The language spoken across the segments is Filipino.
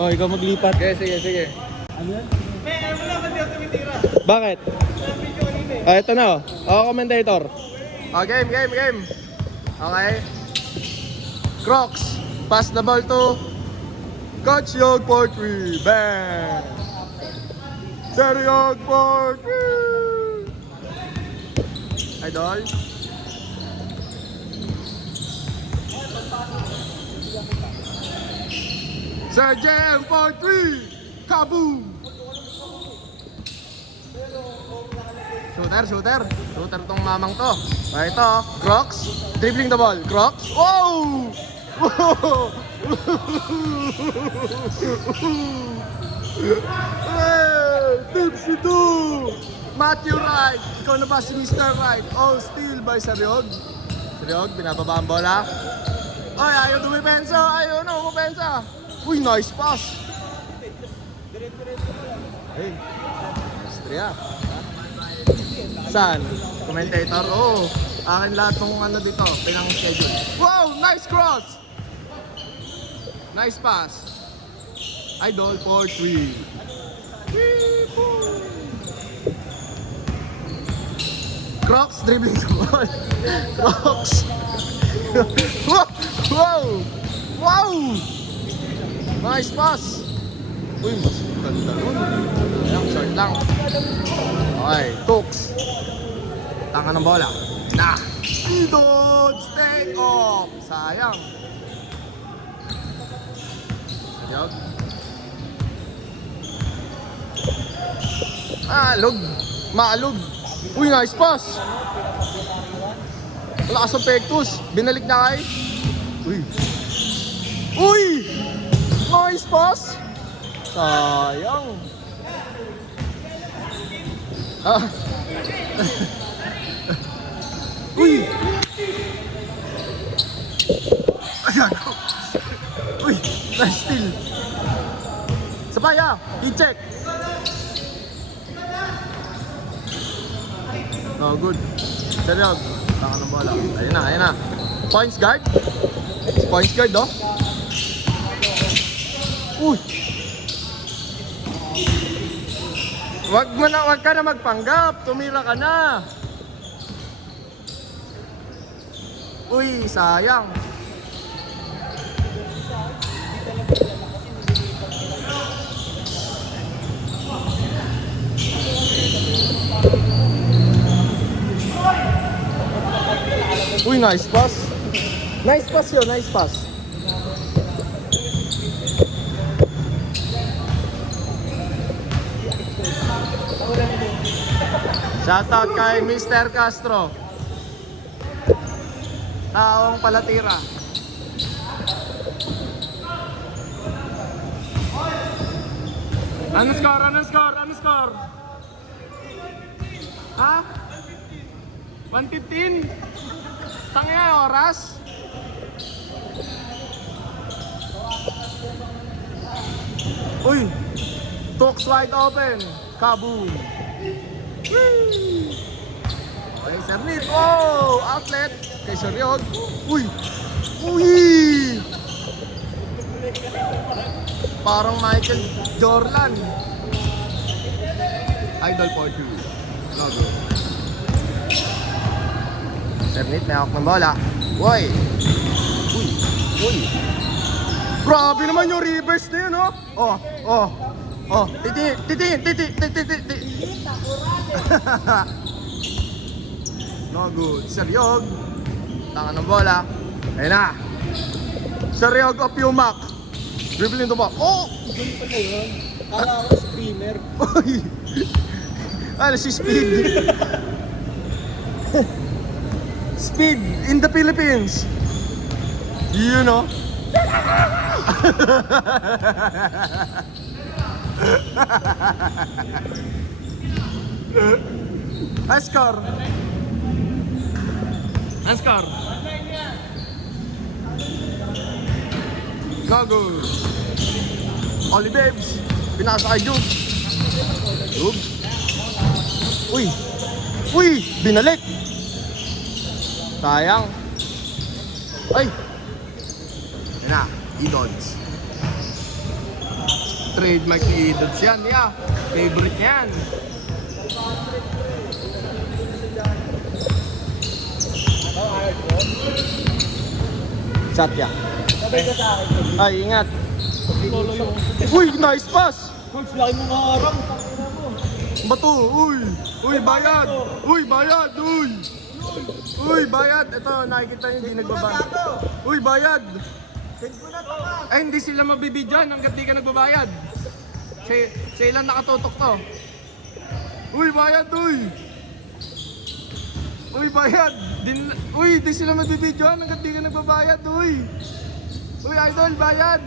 Oh, ikaw maglipat. Sige. Ano yan? Bakit? Ah, ito na oh. Ako commentator. Oh, game. Okay. Crocs. Pass the ball to Coach Yog Portry. Bang! Sir Yog Portry! Idol. Sir JM Portry! Kaboom! Shooter tong mamang to. Ito, Crocs, dribbling the ball. Crocs, wow! Tipsy 2! Matthew Wright, ikaw na ba si Mr. Wright? Oh, steal by Saryog. Saryog, binababa ang bola. Ay, ayaw dumipensa, ayaw na umupensa. Uy, nice pass. Hey, Austria. Saan? Commentator? Oo. Akin lahat ng ano dito, pinang-schedule. Wow! Nice cross! Nice pass. Idol for 3. Crocs dribbling the ball. Crocs. Wow! Nice pass. Uy, mas ganda nun. Ayan, short lang. Okay, Cooks. Tanga ng bola. Dodge take off. Sayang. Sayang. Maalog. Uy, nice pass. Lakas ang Pectus. Binalik na kay. Uy! Nice pass. Sayang. Uy! Ayan. Uy! Nice steal. Sapaya! I-check! Oh, good. Seryog. Taka ng bola. Ayun na. Points guard. Points guard, oh. Uy! Wag ka na magpanggap. Tumira ka na. Uy, sayang. Uy, nice pass. Nice pass yun, nice pass. Shoutout kay Mr. Castro. Taong palatira. Ano score? Ha? 1:15? Tangya oras? Uy! Talks wide open. Kaboom! Okay, Sernit. Oh! Outlet. Kay Saryog. Uy! Parang Michael Jordan. Idol for 2. Logo. Sernit, may hawak ng bola. Uy! Grabe naman yung reverse na yun, oh! Oh! Titi! No good. Saryog. Tanga ng bola. Ayun na. Saryog of Yumak. Dribbling the ball. Oh! Ganun pala yun. Kala ko streamer. Uy! Ano si Speed? Speed in the Philippines. You know? Score. Gago. Oli Babes. Pinasa kay Jug. Uy! Binalik. Sayang. Ay! Yan na. E-Dons. Trademark ni Idols yan, yeah. Favorite niya yan. Satya. Ay, ingat. Uy, nice pass! Coach, laki mo nga harang. Bato, uy! Uy, bayad! Uy, bayad! Uy! Uy, bayad! Ito, nakikita niyo, hindi nagbabayad. Uy, bayad! Ay, hindi sila mabibidyan hanggat di ka nagbabayad. Sa ilan nakatutok to? Uy, bayad! Uy! Uy, bayad! Uy, di sila mabibidyan hanggat di ka nagbabayad. Uy! Uy, idol, bayad!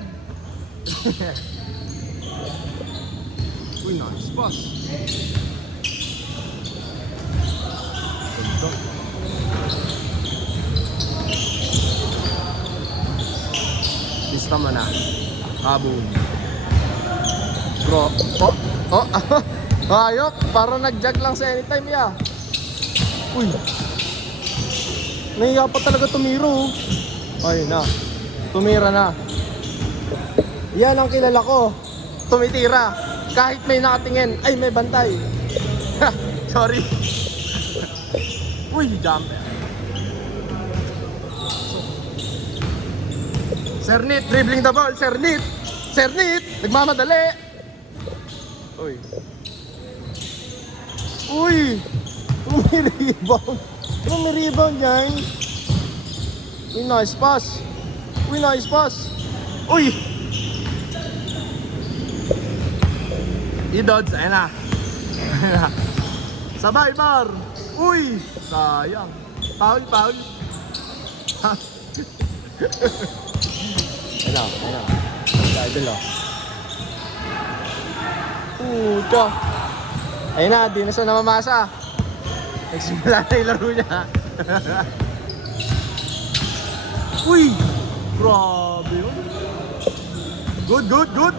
Uy, nice pass. Ganda. Pista mo na. Kaboom. Bro. Oh. Oh. Hayop. Parang nag-jog lang sa anytime ya. Uy. Nahiya pa talaga tumiro. Ay na. Tumira na. Yan ang kilala ko. Tumitira. Kahit may nakatingin. Ay, may bantay. Sorry. Uy, jumper. Cernit, dribbling the ball. Cernit. Cernit. Nagmamadali. Uy. Uy. Umi-rebound. Umi-rebound yan. Uy, nice pass. Uy, nice pass. Uy. Idods, ayun na. Sabay, bar. Uy. Sayang. Foul, foul. Ayun na, ayun na. Idol, oh. Puta. Ayun na, di na siya namamasa. Nagsimula na yung laro niya. Uy! Grabe yun. Good, good, good.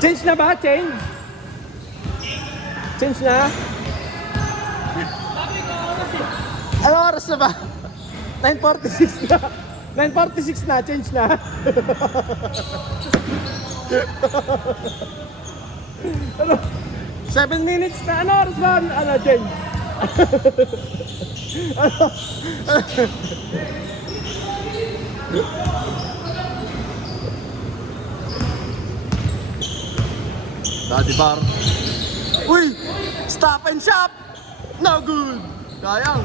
Change na ba? Change? Change na? Ano oras na ba? 9:46 na. 9:46 na, change na. Ano? 7 minutes na. Ano oras ba? Ano, change? Ano? Daddy bar. Uy! Stop and shop! No good! Sayang.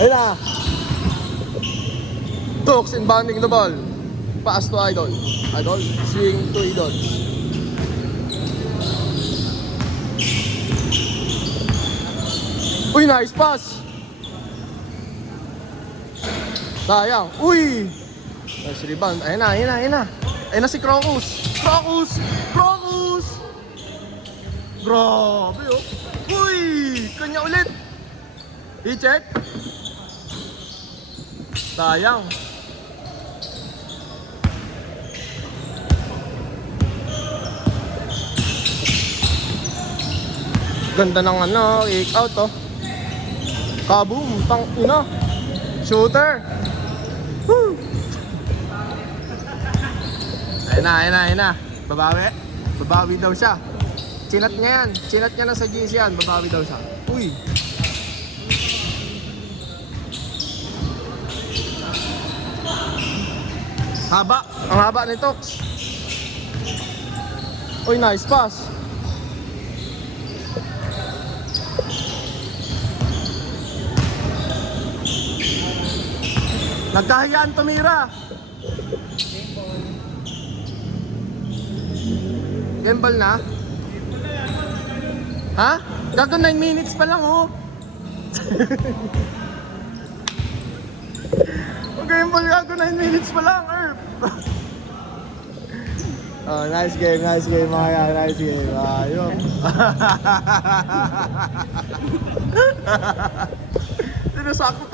Ayun na. Talks inbounding the ball. Pass to Idol. Idol, swing to Idol. Uy, nice pass. Sayang. Uy! Nice rebound. Ayun na, ayun na, ayun na. Ayun na si Crocus. Crocus! Crocus! Grabe, oh. Uy! Kanya ulit. I-check. Sayang. Ganda ng ano, kick out, oh. Kaboom, tang ina. Shooter. Woo! Ayun na, ayun na, ayun na. Babawi. Babawi daw siya. Chinat niya yan. Chinat niya na sa GC yan. Babawi daw siya. Uy. Haba. Ang haba ni Tox. Uy, nice pass. Nagkahiyaan tumira. Game ball na? Ha? Gago 9 minutes pa lang, oh. Game ball, gago 9 minutes pa lang, Erp. Oh, nice game, mga yan, nice game. Ayun. sinasakot